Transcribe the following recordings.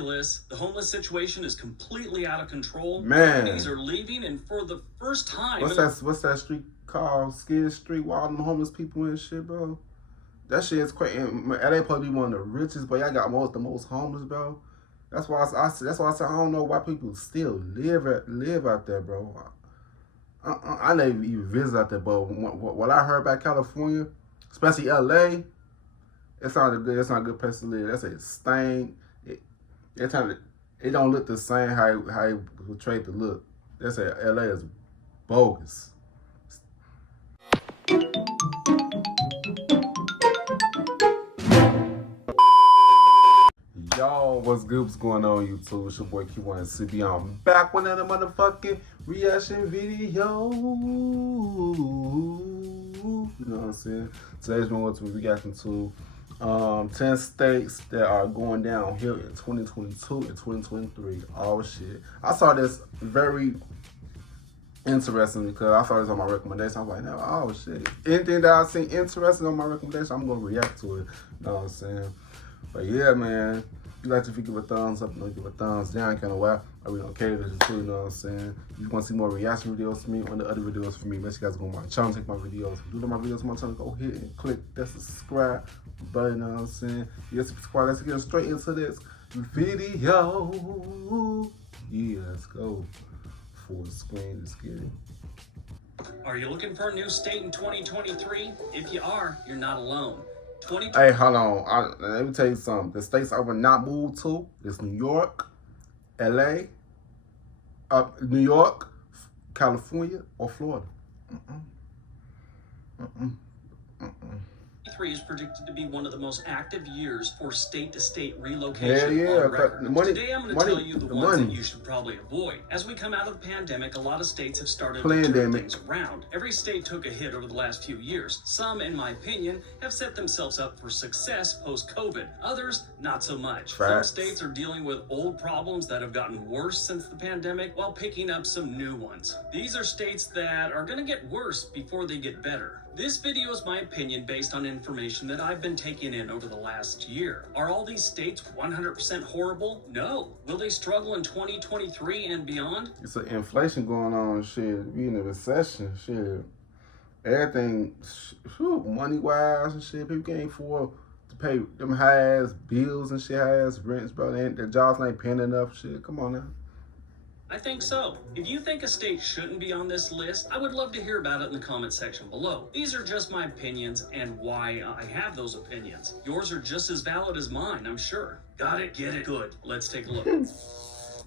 The homeless situation is completely out of control. Man, Communities are leaving, and for the first time, what's that street called? Skid Street, where all them homeless people and shit, bro. That shit is crazy. LA probably be one of the richest, but y'all got the most homeless, bro. That's why that's why I said I don't know why people still live out there, bro. I never even visit out there, but what I heard about California, especially LA, it's not a good. It's not a good place to live. That's a stain. It don't look the same how it portrayed to look. That's a LA is bogus. Yo, what's good? What's going on, YouTube? It's your boy Q1CB. I'm back with another motherfucking reaction video. You know what I'm saying? Today's one to reaction to 10 states that are going downhill in 2022 and 2023. Oh shit. I saw this very interesting because I saw this on my recommendation. I was like, no, oh shit. Anything that I see interesting on my recommendation, I'm gonna react to it. You know what I'm saying? But yeah, man. If you like to give a thumbs up, give a thumbs down, kind of wow. I really don't care this too, you know what I'm saying? If you want to see more reaction videos from me or the other videos from me, make sure you guys go on my channel, check my videos. If you do like my videos on my channel, go ahead and click that subscribe button, you know what I'm saying? Yes, subscribe. Let's get straight into this video. Yeah, let's go. Full screen, let's get it. Are you looking for a new state in 2023? If you are, you're not alone. Hey, hold on. Let me tell you something. The states I would not move to is New York, LA, New York, California, or Florida. Is predicted to be one of the most active years for state-to-state relocation on record. Today I'm going to tell you the ones that you should probably avoid. As we come out of the pandemic, a lot of states have started to turn things around. Every state took a hit over the last few years. Some, in my opinion, have set themselves up for success post-COVID. Others, not so much. Some states are dealing with old problems that have gotten worse since the pandemic while picking up some new ones. These are states that are going to get worse before they get better. This video is my opinion based on information that I've been taking in over the last year. Are all these states 100% horrible? No. Will they struggle in 2023 and beyond? It's an inflation going on, shit. We in a recession, shit. Everything, money-wise and shit, people can't afford to pay them high-ass bills and shit, high-ass rents, bro. Their jobs ain't paying enough, shit. Come on now. I think so. If you think a state shouldn't be on this list, I would love to hear about it in the comment section below. These are just my opinions and why I have those opinions. Yours are just as valid as mine, I'm sure. Got it? Get it? Good. Let's take a look.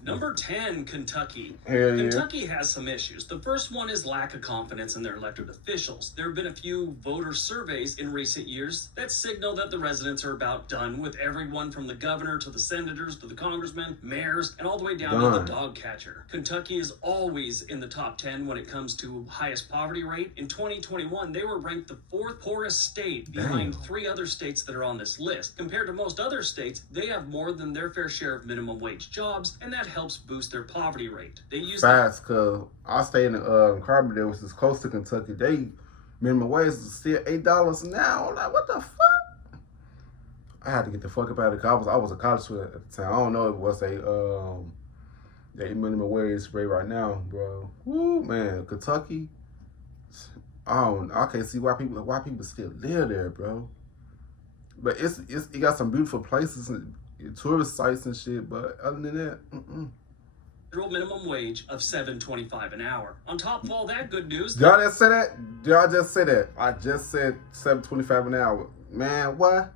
Number 10, Kentucky. Kentucky has some issues. The first one is lack of confidence in their elected officials. There have been a few voter surveys in recent years that signal that the residents are about done with everyone from the governor to the senators to the congressmen, mayors, and all the way down to the dog catcher. Kentucky is always in the top 10 when it comes to highest poverty rate. In 2021, they were ranked the 4th poorest state behind 3 other states that are on this list. Compared to most other states, they have more than their fair share of minimum wage jobs, and that helps boost their poverty rate. They use fast because I stay in Carbondale, which is close to Kentucky. They minimum wage is still $8 an hour. I'm like, what the fuck? I had to get the fuck up out of college. I was a college student at the time. I don't know if it was a minimum wage rate right now, bro. Woo, man, Kentucky. I can't see why people still live there, bro. But it got some beautiful places and tourist sites and shit. But other than that, minimum wage of $7.25 an hour. On top of all that good news, y'all just say that? Y'all just say that? I just said $7.25 an hour. Man, what?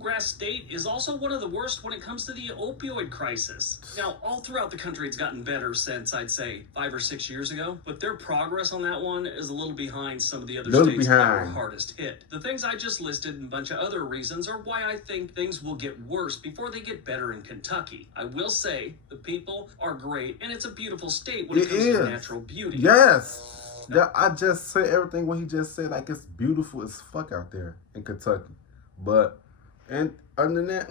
Grass State is also one of the worst when it comes to the opioid crisis. Now, all throughout the country, it's gotten better since, I'd say, 5 or 6 years ago, but their progress on that one is a little behind some of the other states that were hardest hit. The things I just listed and a bunch of other reasons are why I think things will get worse before they get better in Kentucky. I will say, the people are great, and it's a beautiful state when it comes to natural beauty. Yes! Yeah, I just said everything what he just said, like it's beautiful as fuck out there in Kentucky. But and other than that,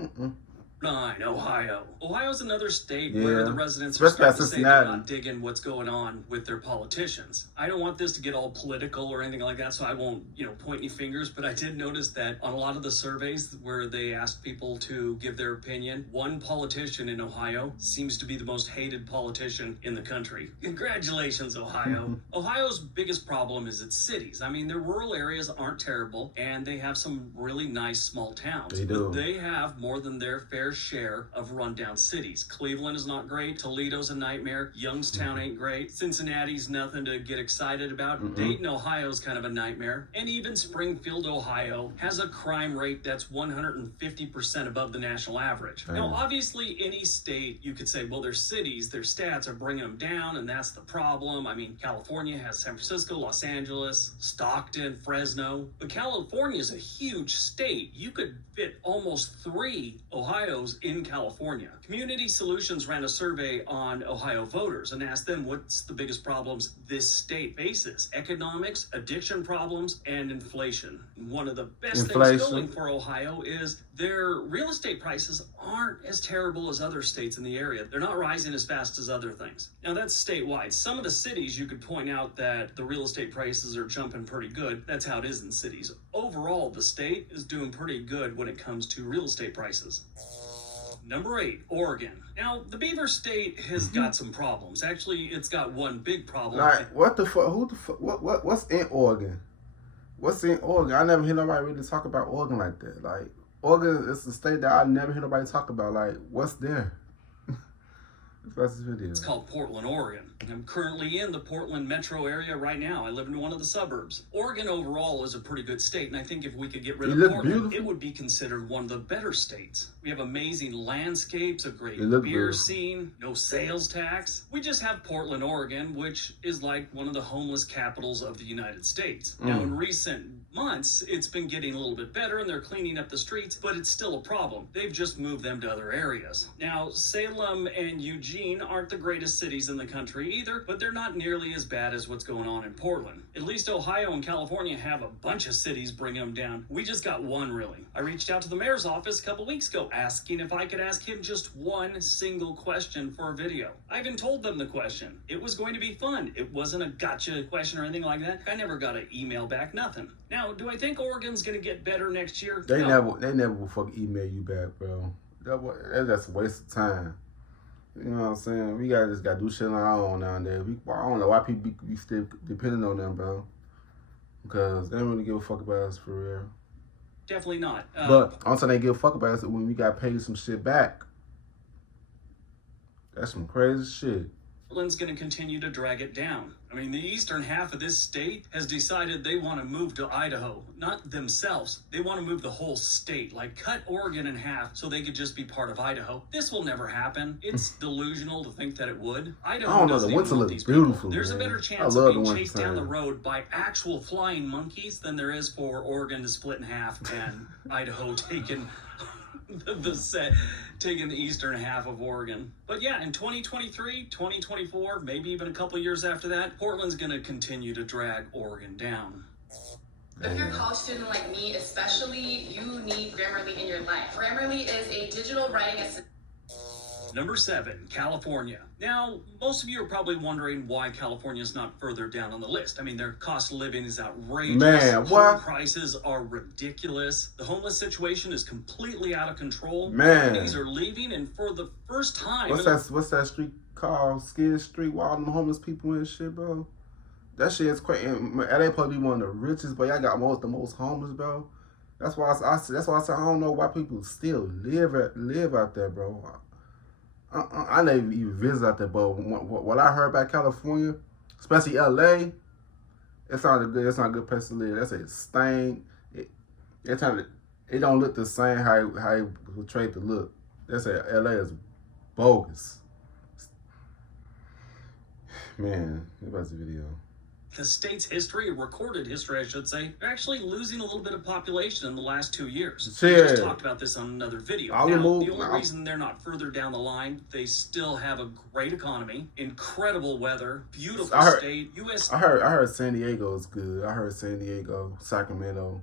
9, Ohio. Ohio's another state Yeah. where the residents are Especially starting to say Cincinnati. they're not digging what's going on with their politicians. I don't want this to get all political or anything like that, so I won't, point any fingers, but I did notice that on a lot of the surveys where they asked people to give their opinion, one politician in Ohio seems to be the most hated politician in the country. Congratulations, Ohio. Ohio's biggest problem is its cities. I mean, their rural areas aren't terrible, and they have some really nice small towns. They do. But they have more than their fair share of rundown cities. Cleveland is not great. Toledo's a nightmare. Youngstown ain't great. Cincinnati's nothing to get excited about. Dayton, Ohio's kind of a nightmare. And even Springfield, Ohio has a crime rate that's 150% above the national average. Now, obviously, any state, you could say, well, their cities, their stats are bringing them down, and that's the problem. I mean, California has San Francisco, Los Angeles, Stockton, Fresno. But California is a huge state. You could fit almost 3 Ohio's in California. Community Solutions ran a survey on Ohio voters and asked them what's the biggest problems this state faces: economics, addiction problems, and inflation. One of the best things going for Ohio is their real estate prices aren't as terrible as other states in the area. They're not rising as fast as other things. Now, that's statewide. Some of the cities, you could point out that the real estate prices are jumping pretty good. That's how it is in cities. Overall, the state is doing pretty good when it comes to real estate prices. Number 8, Oregon. Now, the Beaver State has got some problems. Actually, it's got one big problem. Like, what the fuck? Who the fuck? What's in Oregon? What's in Oregon? I never hear nobody really talk about Oregon like that. Like, Oregon is a state that I never hear nobody talk about. Like, what's there? That's this video. It's called Portland, Oregon. I'm currently in the Portland metro area right now. I live in one of the suburbs. Oregon overall is a pretty good state, and I think if we could get rid of Portland, beautiful. It would be considered one of the better states. We have amazing landscapes, a great beer scene, no sales tax. We just have Portland, Oregon, which is like one of the homeless capitals of the United States. Now, in recent months, it's been getting a little bit better, and they're cleaning up the streets, but it's still a problem. They've just moved them to other areas. Now, Salem and Eugene aren't the greatest cities in the country either, but they're not nearly as bad as what's going on in Portland. At least Ohio and California have a bunch of cities bringing them down. We just got one, really. I reached out to the mayor's office a couple weeks ago asking if I could ask him just one single question for a video. I even told them the question. It was going to be fun. It wasn't a gotcha question or anything like that. I never got an email back, nothing. Now, do I think Oregon's going to get better next year? They never will fucking email you back, bro. That's just a waste of time. You know what I'm saying? We just gotta do shit on our own down there. I don't know why people be still depending on them, bro. Because they don't really give a fuck about us for real. Definitely not. But also they give a fuck about us when we got paid some shit back. That's some crazy shit. Portland's going to continue to drag it down. I mean, the eastern half of this state has decided they want to move to Idaho. Not themselves. They want to move the whole state, like cut Oregon in half so they could just be part of Idaho. This will never happen. It's delusional to think that it would. Idaho doesn't even want these people. There's a better chance of being chased down the road by actual flying monkeys than there is for Oregon to split in half and Idaho taking taking the eastern half of Oregon. But yeah, in 2023, 2024, maybe even a couple years after that, Portland's going to continue to drag Oregon down. If you're a college student like me, especially, you need Grammarly in your life. Grammarly is a digital writing assistant. Number 7, California. Now, most of you are probably wondering why California is not further down on the list. I mean, their cost of living is outrageous. Man, what? Home prices are ridiculous. The homeless situation is completely out of control. Man. Companies are leaving, and for the first time... What's that street called? Skid Street, where all them homeless people and shit, bro? That shit is crazy. LA probably be one of the richest, but y'all got the most homeless, bro. That's why I said I don't know why people still live out there, bro. I never even visit out there, but what I heard about California, especially LA, it's not a good place to live. That's a stain. It don't look the same how it portrayed to look. That's LA is bogus. Man, that's the video. The state's history, recorded history, I should say, they're actually losing a little bit of population in the last 2 years. We just talked about this on another video. The only reason they're not further down the line, they still have a great economy, incredible weather, beautiful state. I heard San Diego is good. I heard San Diego, Sacramento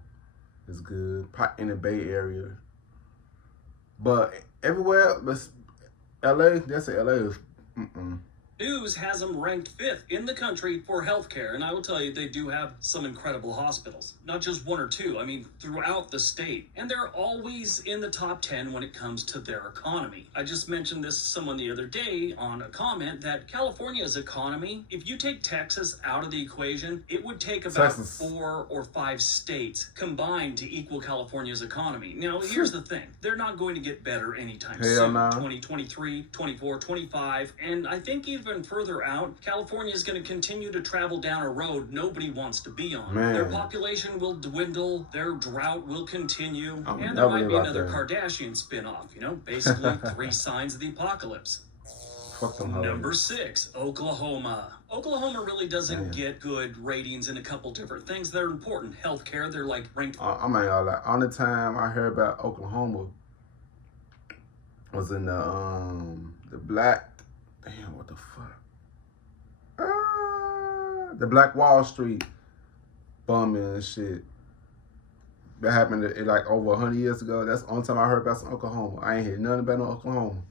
is good in the Bay Area. But everywhere, but LA, that's LA is. News has them ranked 5th in the country for healthcare, and I will tell you, they do have some incredible hospitals. Not just one or two, I mean, throughout the state. And they're always in the top 10 when it comes to their economy. I just mentioned this to someone the other day on a comment that California's economy, if you take Texas out of the equation, it would take about Texas. 4 or 5 states combined to equal California's economy. Now, here's the thing. They're not going to get better anytime Hell soon. no. 2023, 24, 25, and I think even further out, California is going to continue to travel down a road nobody wants to be on. Man. Their population will dwindle, their drought will continue, I would and there never might be live out another there. Kardashian spinoff, you know, basically 3 signs of the apocalypse. Fuck them hoes. Number 6, Oklahoma. Oklahoma really doesn't Man. get good ratings in a couple different things that are important. Healthcare, they're like ranked I mean, like, only time I heard about Oklahoma was in the black. Damn, what the fuck? The Black Wall Street bombing and shit. That happened like over 100 years ago. That's the only time I heard about some Oklahoma. I ain't heard nothing about no Oklahoma.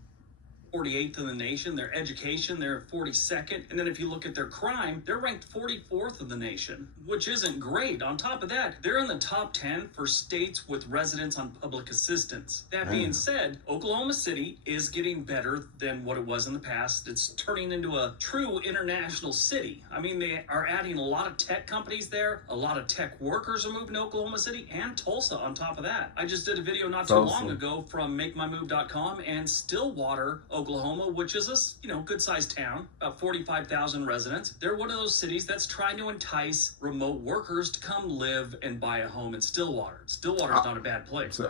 48th in the nation. Their education, they're 42nd. And then if you look at their crime, they're ranked 44th in the nation, which isn't great. On top of that, they're in the top 10 for states with residents on public assistance. That being Damn. said, Oklahoma City is getting better than what it was in the past. It's turning into a true international city. I mean, they are adding a lot of tech companies there. A lot of tech workers are moving to Oklahoma City and Tulsa on top of that. I just did a video not too Tulsa. long ago from MakeMyMove.com and Stillwater, Oklahoma, which is a good-sized town, about 45,000 residents. They're one of those cities that's trying to entice remote workers to come live and buy a home in Stillwater. Stillwater's not a bad place. So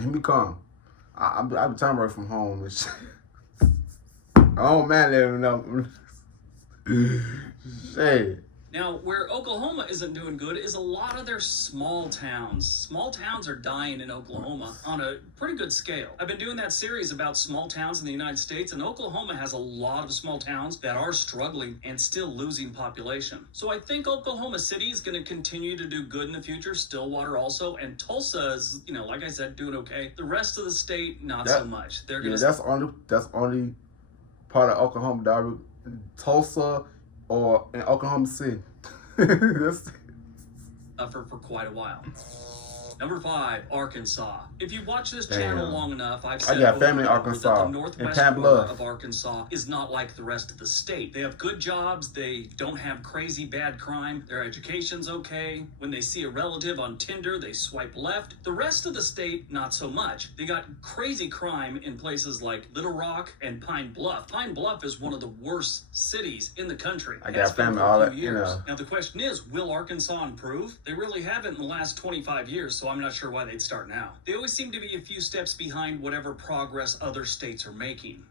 here we come. I be trying to work from home and shit. I don't man living up. Shit. Now, where Oklahoma isn't doing good is a lot of their small towns. Small towns are dying in Oklahoma on a pretty good scale. I've been doing that series about small towns in the United States, and Oklahoma has a lot of small towns that are struggling and still losing population. So I think Oklahoma City is going to continue to do good in the future, Stillwater also, and Tulsa is, like I said, doing okay. The rest of the state, not so much. They're going to that's only part of Oklahoma that Tulsa or in Oklahoma City. That's suffer for quite a while. Number 5, Arkansas. If you watch this Damn. channel long enough, I've said got over family in and over Arkansas, that the in northwest Camp corner Bluff. of Arkansas is not like the rest of the state. They have good jobs. They don't have crazy bad crime. Their education's okay. When they see a relative on Tinder, they swipe left. The rest of the state, not so much. They got crazy crime in places like Little Rock and Pine Bluff. Pine Bluff is one of the worst cities in the country. I Has got been family for a all few that, years. Now the question is, will Arkansas improve? They really haven't in the last 25 years, so I'm not sure why they'd start now. They always seem to be a few steps behind whatever progress other states are making.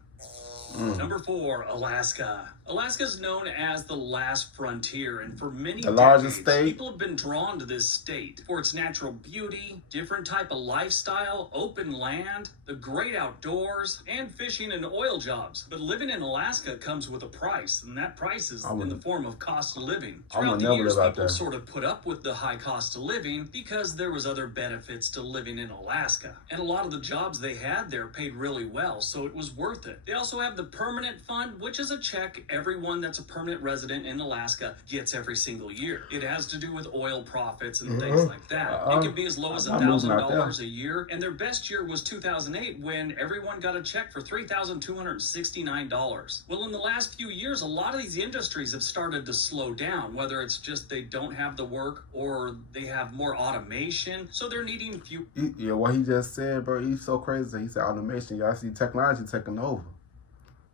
Number 4, Alaska. Alaska is known as the last frontier, and for many The largest decades, state. people have been drawn to this state for its natural beauty, different type of lifestyle, open land, the great outdoors, and fishing and oil jobs. But living in Alaska comes with a price, and that price is in the form of cost of living. I would Throughout the never years, live out people there. sort of put up with the high cost of living because there was other benefits to living in Alaska. And a lot of the jobs they had there paid really well, so it was worth it. They also have the Permanent Fund, which is a check everyone that's a permanent resident in Alaska gets every single year. It has to do with oil profits and things like that. It can be as low as I'm moving out $1,000 a year, and their best year was 2008 when everyone got a check for $3,269. Well, in the last few years, a lot of these industries have started to slow down, whether it's just they don't have the work or they have more automation, so they're needing few. Yeah, what he just said, bro, he's so crazy. He said automation. Y'all see technology taking over.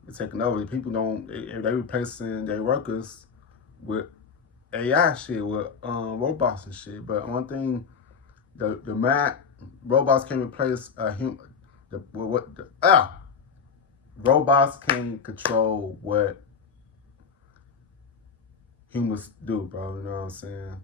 It's taking over. People they replacing their workers with AI shit, with robots and shit. But one thing, robots can replace a human. Robots can control what humans do, bro. You know what I'm saying?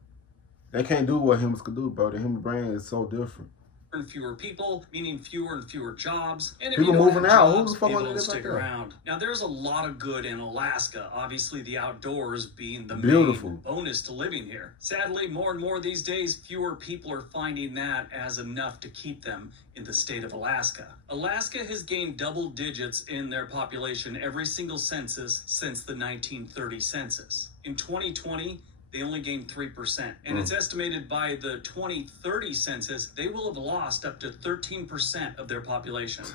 They can't do what humans could do, bro. The human brain is so different. and fewer people, meaning fewer and fewer jobs. And if People you don't moving have out. Who jobs, the fuck people wanna don't live like stick that? around. Now, there's a lot of good in Alaska. Obviously, the outdoors being the Beautiful. main bonus to living here. Sadly, more and more these days, fewer people are finding that as enough to keep them in the state of Alaska. Alaska has gained double digits in their population every single census since the 1930 census. In 2020, they only gained 3%. And it's estimated by the 2030 census, they will have lost up to 13% of their population.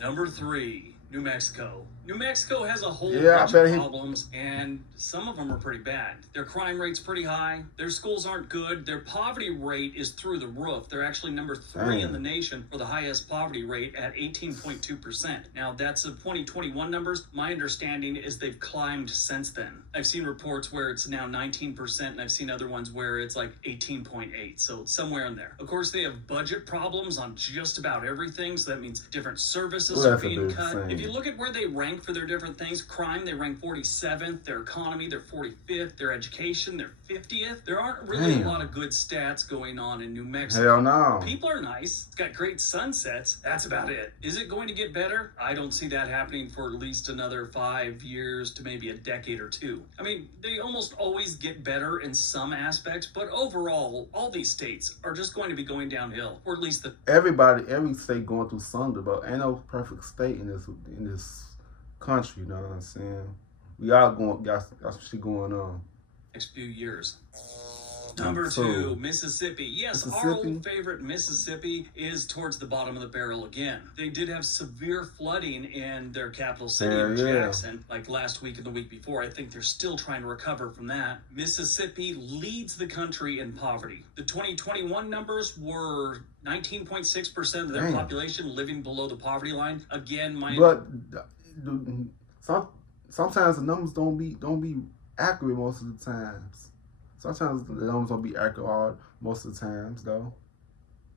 Number 3, New Mexico. New Mexico has a whole bunch of problems, and some of them are pretty bad. Their crime rate's pretty high. Their schools aren't good. Their poverty rate is through the roof. They're actually number 3 in the nation for the highest poverty rate at 18.2%. Now, that's the 2021 numbers. My understanding is they've climbed since then. I've seen reports where it's now 19%, and I've seen other ones where it's like 18.8, so somewhere in there. Of course, they have budget problems on just about everything, so that means different services are being cut. If you look at where they rank for their different things, crime, they rank 47th, their economy, they're 45th, their education, they're 50th. There aren't really a lot of good stats going on in New Mexico. Hell no. People are nice. It's got great sunsets. That's about it. Is it going to get better? I don't see that happening for at least another 5 years to maybe a decade or two. I mean, they almost always get better in some aspects, but overall, all these states are just going to be going downhill, or at least every state going through something, but ain't no perfect state in this country, you know what I'm saying? We all got some shit going on. next few years. Number 2, Mississippi. Yes, our old favorite Mississippi is towards the bottom of the barrel again. They did have severe flooding in their capital city of Jackson, like last week and the week before. I think they're still trying to recover from that. Mississippi leads the country in poverty. The 2021 numbers were 19.6% of their population living below the poverty line. Again, sometimes the numbers don't be accurate most of the times. Sometimes the numbers don't be accurate most of the times, though.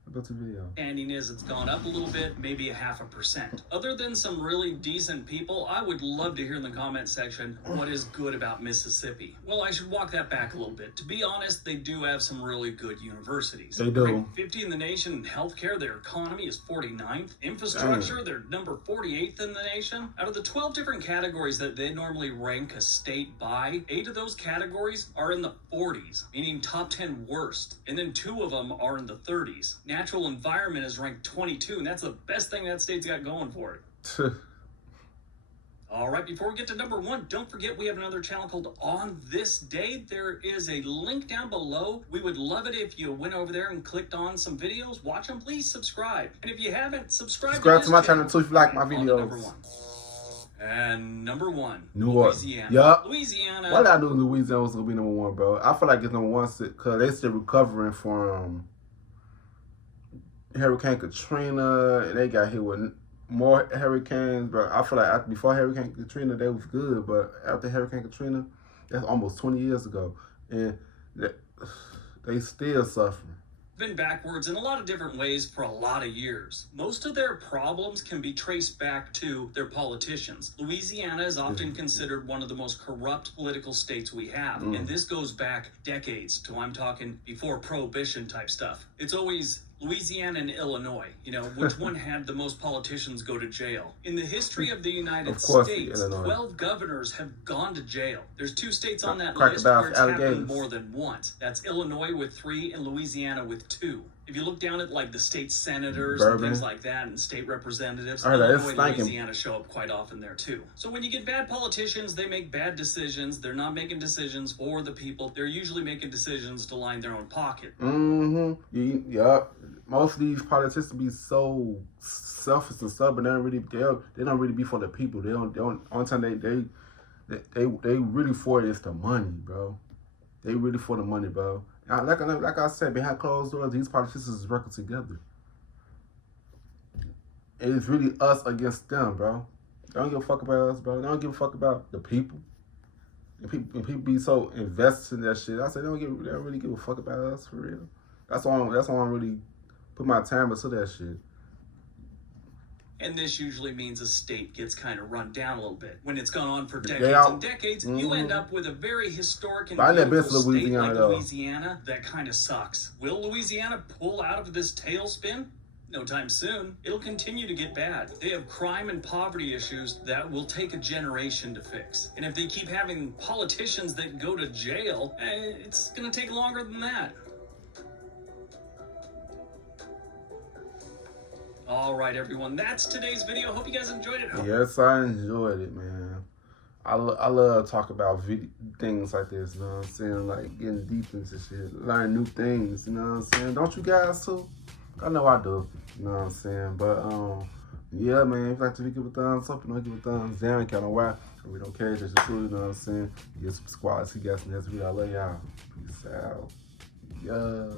About the video. Standing is it's gone up a little bit, maybe 0.5%. Other than some really decent people, I would love to hear in the comment section what is good about Mississippi. Well, I should walk that back a little bit. To be honest, they do have some really good universities. They do. Ranked 50 in the nation in healthcare. Their economy is 49th. Infrastructure, they're number 48th in the nation. Out of the 12 different categories that they normally rank a state by, 8 of those categories are in the 40s, meaning top 10 worst. And then 2 of them are in the 30s. Natural environment is ranked 22, and that's the best thing that state's got going for it. All right, before we get to number 1, don't forget we have another channel called On This Day. There is a link down below. We would love it if you went over there and clicked on some videos. Watch them, please subscribe. And if you haven't, subscribe to my channel too if you like my videos. And number 1, Louisiana. Yup. Louisiana. Why did I know Louisiana was gonna be number 1, bro? I feel like it's number 1 because they still recovering from Hurricane Katrina, and they got hit with more hurricanes, but I feel like before Hurricane Katrina, they was good, but after Hurricane Katrina, that's almost 20 years ago, and they still suffering. Been backwards in a lot of different ways for a lot of years. Most of their problems can be traced back to their politicians. Louisiana is often considered one of the most corrupt political states we have, and this goes back decades to, I'm talking before Prohibition type stuff. It's always Louisiana and Illinois, which one had the most politicians go to jail. In the history of the United States, 12 governors have gone to jail. There's 2 states on that list where it's happened more than once. That's Illinois with 3 and Louisiana with 2. If you look down at like the state senators and things like that and state representatives, Illinois and Louisiana show up quite often there too. So when you get bad politicians, they make bad decisions. They're not making decisions for the people. They're usually making decisions to line their own pocket. Yup. Most of these politicians be so selfish and stuff, but they don't really be for the people. They don't. Only time they really for it is the money, bro. They really for the money, bro. Like I said, behind closed doors, these politicians is working together. It's really us against them, bro. They don't give a fuck about us, bro. They don't give a fuck about the people. And people be so invested in that shit. I said they don't really give a fuck about us for real. That's why I'm really put my time into that shit. And this usually means a state gets kind of run down a little bit. When it's gone on for They decades out. and decades, you end up with a very historic and But I never been beautiful to state Louisiana, like though. Louisiana that kind of sucks. Will Louisiana pull out of this tailspin? No time soon. It'll continue to get bad. They have crime and poverty issues that will take a generation to fix. And if they keep having politicians that go to jail, it's gonna take longer than that. All right, everyone, that's today's video. Hope you guys enjoyed it. Yes, I enjoyed it, man. I love to talk about things like this, you know what I'm saying? Like getting deep into shit, learn new things, you know what I'm saying? Don't you guys too? I know I do, you know what I'm saying? But yeah, man, if you like to give a thumbs up, you know, give a thumbs down, kind of why. We don't care, just the truth, you know what I'm saying? Get some squad, see you guys in the next video. I love y'all. Peace out. Yeah.